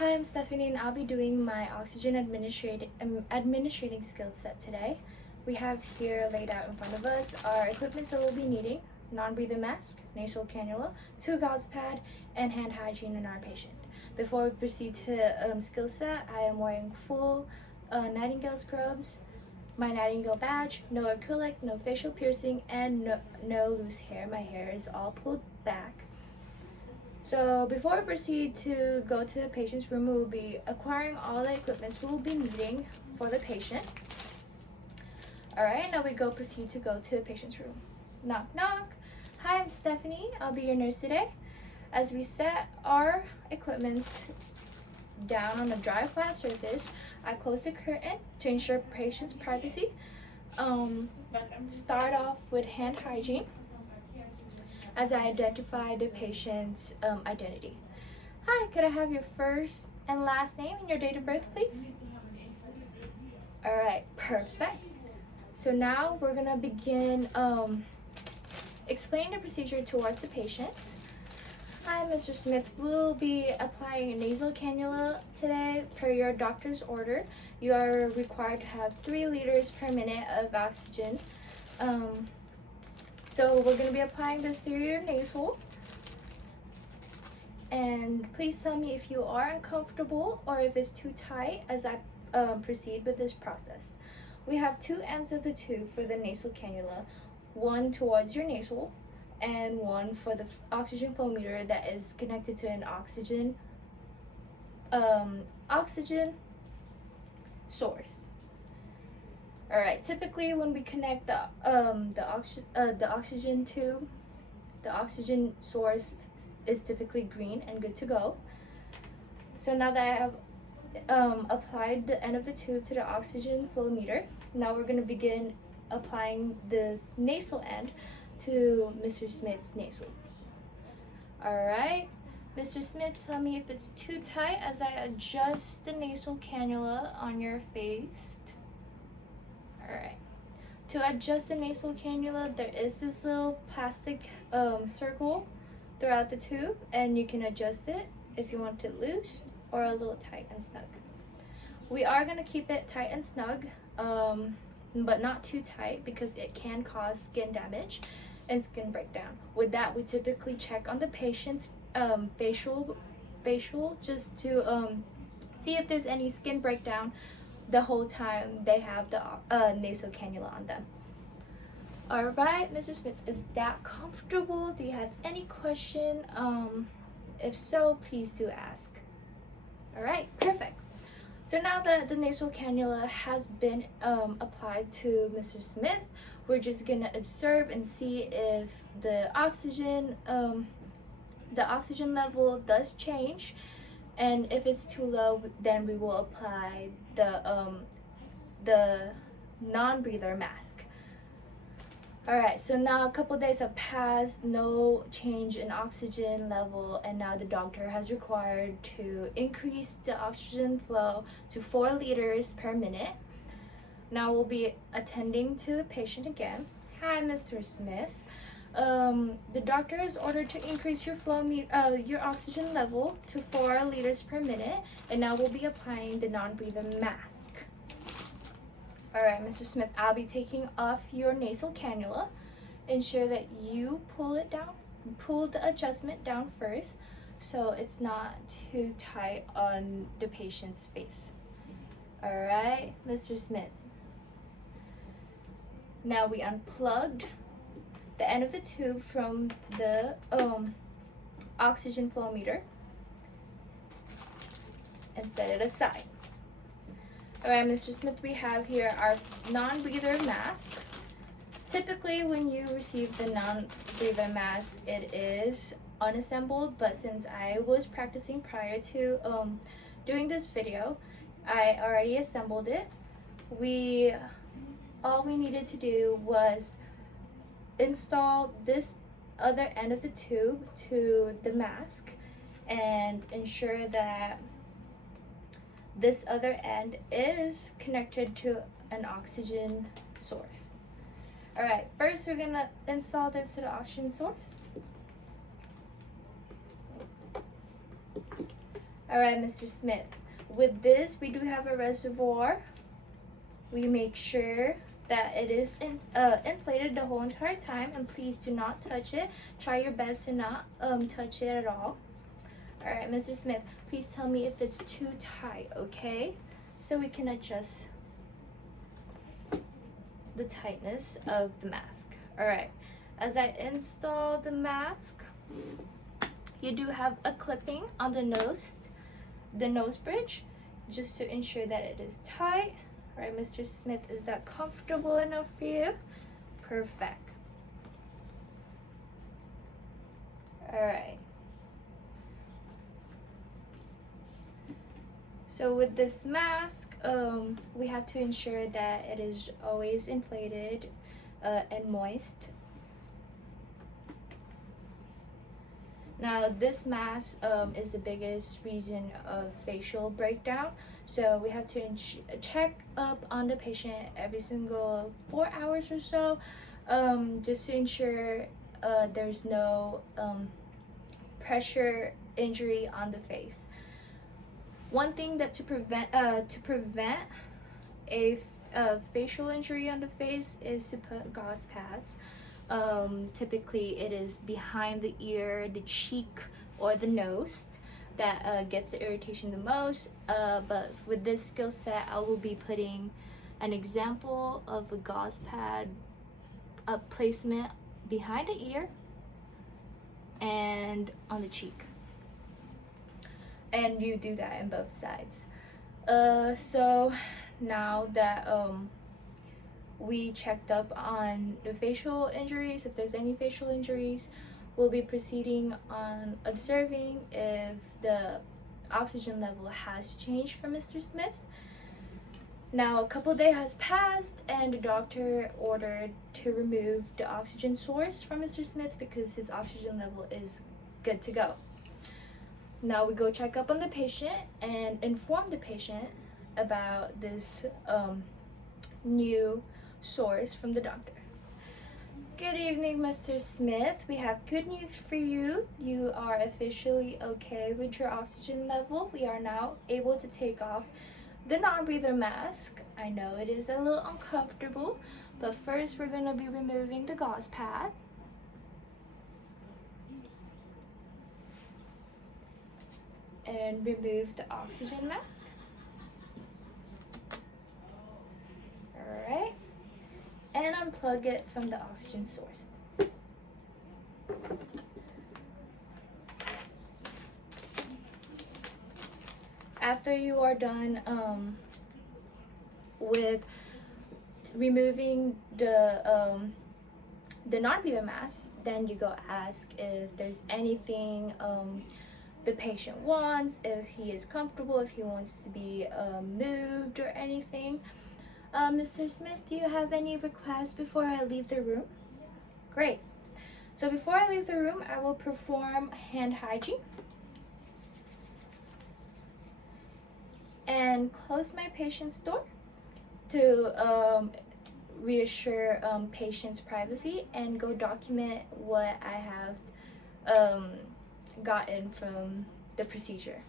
Hi, I'm Stephanie and I'll be doing my oxygen administrating skill set today. We have here laid out in front of us our equipment that we'll be needing: non-breather mask, nasal cannula, 2 gauze pad, and hand hygiene in our patient. Before we proceed to skill set, I am wearing full Nightingale scrubs, my Nightingale badge, no acrylic, no facial piercing, and no loose hair. My hair is all pulled back. So before we proceed to go to the patient's room, we will be acquiring all the equipment we will be needing for the patient. Alright, now we proceed to go to the patient's room. Knock, knock. Hi, I'm Stephanie. I'll be your nurse today. As we set our equipment down on a dry flat surface, I close the curtain to ensure patient's privacy. Start off with hand hygiene as I identify the patient's identity. Hi, could I have your first and last name and your date of birth, please? Alright, perfect. So now we're gonna begin explaining the procedure towards the patient. Hi, Mr. Smith. We'll be applying a nasal cannula today per your doctor's order. You are required to have 3 liters per minute of oxygen. So we're going to be applying this through your nasal. And please tell me if you are uncomfortable or if it's too tight as I proceed with this process. We have 2 ends of the tube for the nasal cannula, one towards your nasal and one for the oxygen flow meter that is connected to an oxygen source. Alright, typically when we connect the oxygen tube, the oxygen source is typically green and good to go. So now that I have applied the end of the tube to the oxygen flow meter, now we're going to begin applying the nasal end to Mr. Smith's nasal. Alright, Mr. Smith, tell me if it's too tight as I adjust the nasal cannula on your face. Alright, to adjust the nasal cannula, there is this little plastic circle throughout the tube, and you can adjust it if you want it loose or a little tight and snug. We are going to keep it tight and snug, but not too tight because it can cause skin damage and skin breakdown. With that, we typically check on the patient's facial just to see if there's any skin breakdown the whole time they have the nasal cannula on them. Alright, Mr. Smith, is that comfortable? Do you have any question? If so, please do ask. Alright, perfect. So now that the nasal cannula has been applied to Mr. Smith, we're just gonna observe and see if the oxygen level does change, and if it's too low, then we will apply the non-breather mask. Alright, so now a couple days have passed, no change in oxygen level, and now the doctor has required to increase the oxygen flow to 4 liters per minute. Now we'll be attending to the patient again. Hi, Mr. Smith. The doctor has ordered to increase your your oxygen level to 4 liters per minute, and now we'll be applying the non-breather mask. Alright, Mr. Smith, I'll be taking off your nasal cannula. Ensure that you pull the adjustment down first so it's not too tight on the patient's face. Alright, Mr. Smith. Now we unplugged the end of the tube from the oxygen flow meter and set it aside. Alright, Mr. Smith, we have here our non-breather mask. Typically, when you receive the non-breather mask, it is unassembled, but since I was practicing prior to doing this video, I already assembled it. All we needed to do was install this other end of the tube to the mask and ensure that this other end is connected to an oxygen source. Alright, first we're going to install this to the oxygen source. All right, Mr. Smith. With this, we do have a reservoir. We make sure that it is inflated the whole entire time, and please do not touch it. Try your best to not touch it at all. All right, Mr. Smith, please tell me if it's too tight, okay? So we can adjust the tightness of the mask. All right, as I install the mask, you do have a clipping on the nose bridge, just to ensure that it is tight. All right, Mr. Smith, is that comfortable enough for you? Perfect. All right. So with this mask, we have to ensure that it is always inflated and moist. Now this mask is the biggest reason of facial breakdown, so we have to check up on the patient every single 4 hours or so, just to ensure there's no pressure injury on the face. One thing that to prevent a facial injury on the face is to put gauze pads. Typically it is behind the ear, the cheek, or the nose that gets the irritation the most, but with this skill set I will be putting an example of a gauze pad placement behind the ear and on the cheek, and you do that in both sides. So now that we checked up on the facial injuries, if there's any facial injuries, we'll be proceeding on observing if the oxygen level has changed for Mr. Smith. Now a couple days has passed and the doctor ordered to remove the oxygen source from Mr. Smith because his oxygen level is good to go. Now we go check up on the patient and inform the patient about this new source from the doctor. Good evening, Mr. Smith. We have good news for you. You are officially okay with your oxygen level. We are now able to take off the non-breather mask. I know it is a little uncomfortable, but first we're going to be removing the gauze pad. And remove the oxygen mask. Alright. And unplug it from the oxygen source. After you are done with removing the non-breather mask, then you go ask if there's anything the patient wants, if he is comfortable, if he wants to be moved or anything. Mr. Smith, do you have any requests before I leave the room? Great. So before I leave the room, I will perform hand hygiene and close my patient's door to reassure patient's privacy and go document what I have gotten from the procedure.